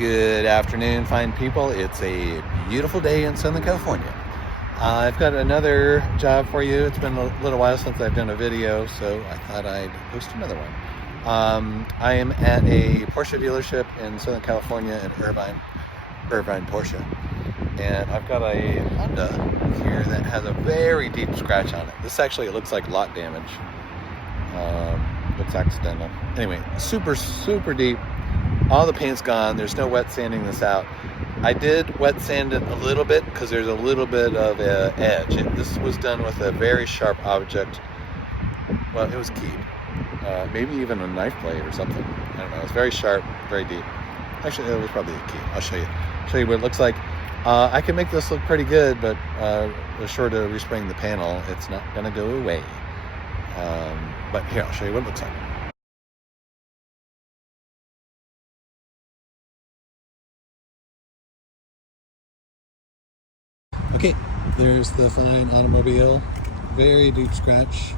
Good afternoon, fine people. It's a beautiful day in Southern California. I've got another job for you. It's been a little while since I've done a video, so I thought I'd post another one. I am at a Porsche dealership in Southern California at Irvine Porsche. And I've got a Honda here that has a very deep scratch on it. This actually looks like lot damage. Looks accidental. Anyway, super deep. All the paint's gone. There's no wet sanding this out. I did wet sand it a little bit because there's a little bit of an edge. This was done with a very sharp object. Well, it was keyed. Maybe even a knife blade or something. I don't know. It's very sharp, very deep. Actually, it was probably a key. I'll show you what it looks like. I can make this look pretty good, but short of respraying the panel, it's not going to go away. But here, I'll show you what it looks like. Okay, there's the fine automobile. Very deep scratch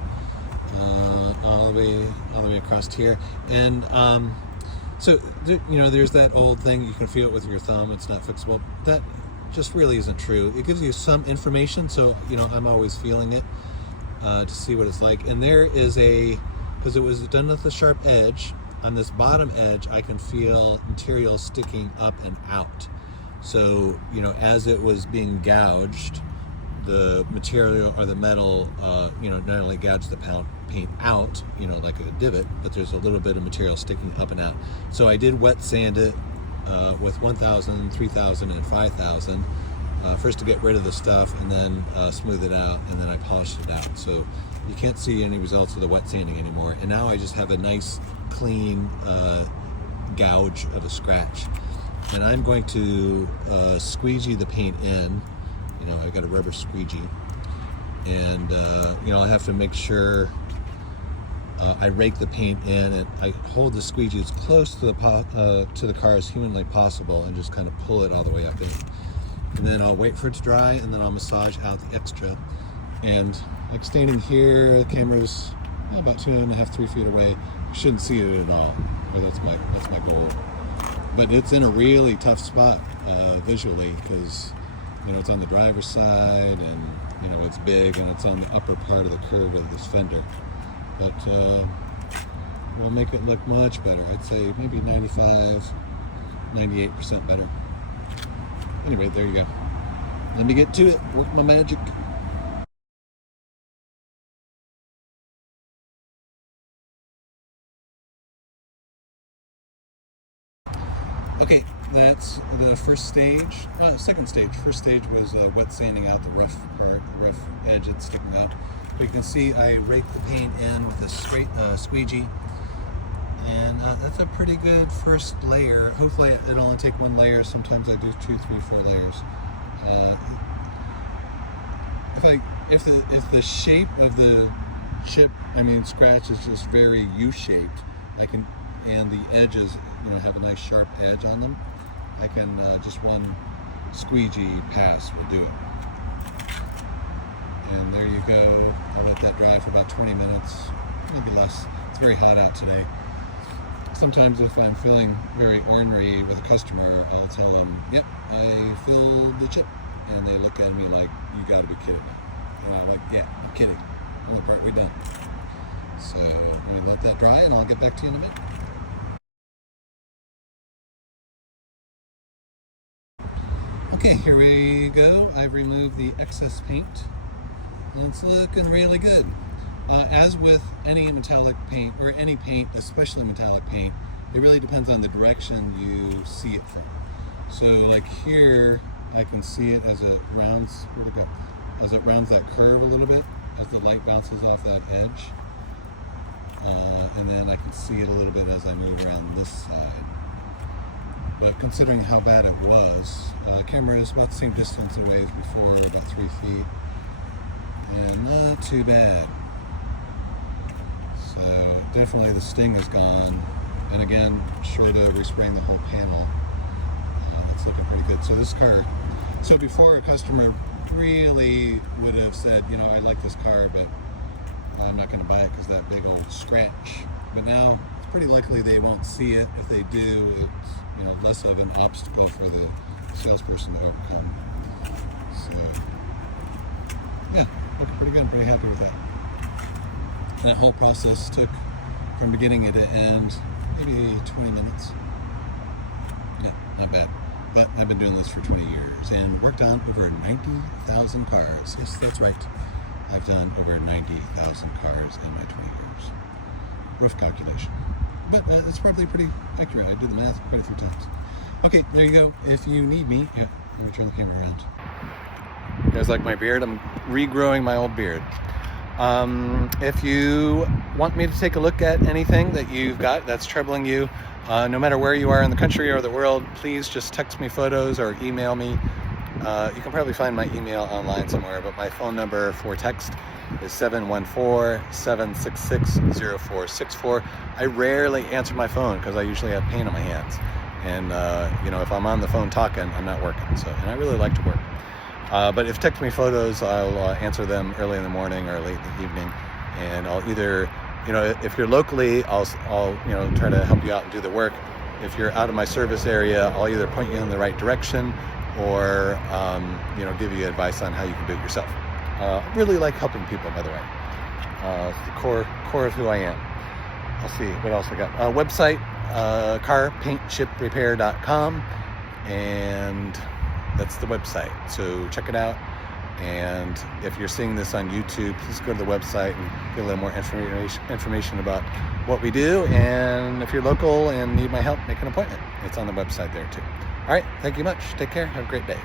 all the way across here. And so, there's that old thing, you can feel it with your thumb, it's not fixable. That just really isn't true. It gives you some information, so, I'm always feeling it to see what it's like. And there is because it was done with a sharp edge, on this bottom edge, I can feel material sticking up and out. So, as it was being gouged, the material or the metal, not only gouged the paint out, like a divot, but there's a little bit of material sticking up and out. So I did wet sand it with 1,000, 3,000, and 5,000, first to get rid of the stuff and then smooth it out, and then I polished it out. So you can't see any results of the wet sanding anymore. And now I just have a nice, clean gouge of a scratch. And I'm going to squeegee the paint in. I've got a rubber squeegee. And, I have to make sure I rake the paint in, and I hold the squeegee as close to the car as humanly possible and just kind of pull it all the way up in. And then I'll wait for it to dry, and then I'll massage out the extra. And like standing here, the camera's about 2.5, 3 feet away. You shouldn't see it at all. Well, that's my goal. But it's in a really tough spot visually because, it's on the driver's side, and, it's big, and it's on the upper part of the curve of this fender. But we'll make it look much better. I'd say maybe 95, 98% better. Anyway, there you go. Let me get to it, work my magic. Okay, that's the first stage. Second stage. First stage was wet sanding out the rough part, the rough edge that's sticking out. But you can see I raked the paint in with a straight squeegee, and that's a pretty good first layer. Hopefully it'll only take one layer. Sometimes I do 2, 3, 4 layers. If the shape of the scratch is just very U-shaped, and the edges have a nice sharp edge on them, I can just one squeegee pass will do it. And there you go. I'll let that dry for about 20 minutes, maybe less. It's very hot out today. Sometimes if I'm feeling very ornery with a customer, I'll tell them, yep, I filled the chip. And they look at me like, you gotta be kidding me. And I'm like, yeah, I'm kidding. Only part we're done. So I'm gonna let that dry, and I'll get back to you in a minute. Okay, here we go. I've removed the excess paint, and it's looking really good. As with any metallic paint, or any paint, especially metallic paint, it really depends on the direction you see it from. So like here, I can see it as it rounds, as it rounds that curve a little bit, as the light bounces off that edge. And then I can see it a little bit as I move around this side. But considering how bad it was, the camera is about the same distance away as before, about 3 feet. And not too bad. So definitely the sting is gone. And again, short of respraying the whole panel, it's looking pretty good. So this car, before a customer really would have said, I like this car, but I'm not going to buy it because that big old scratch. But now it's pretty likely they won't see it. If they do, it's less of an obstacle for the salesperson to overcome. So yeah, looking pretty good. I'm pretty happy with that. And that whole process took, from beginning to end, maybe 20 minutes. Yeah, not bad. But I've been doing this for 20 years and worked on over 90,000 cars. Yes, that's right. I've done over 90,000 cars in my 20 years. Rough calculation. But it's probably pretty accurate. I did the math quite a few times. Okay, there you go. If you need me, yeah, let me turn the camera around. You guys like my beard? I'm regrowing my old beard. If you want me to take a look at anything that you've got that's troubling you, no matter where you are in the country or the world, please just text me photos or email me. You can probably find my email online somewhere, but my phone number for text is 714-766-0464. I rarely answer my phone because I usually have pain on my hands. And, if I'm on the phone talking, I'm not working. And I really like to work. But if text me photos, I'll answer them early in the morning or late in the evening. And I'll either, if you're locally, I'll try to help you out and do the work. If you're out of my service area, I'll either point you in the right direction or, give you advice on how you can do it yourself. I really like helping people, by the way. It's the core of who I am. I'll see what else I got. Website, carpaintshiprepair.com, and that's the website. So check it out. And if you're seeing this on YouTube, please go to the website and get a little more information about what we do. And if you're local and need my help, make an appointment. It's on the website there too. All right, thank you much. Take care. Have a great day.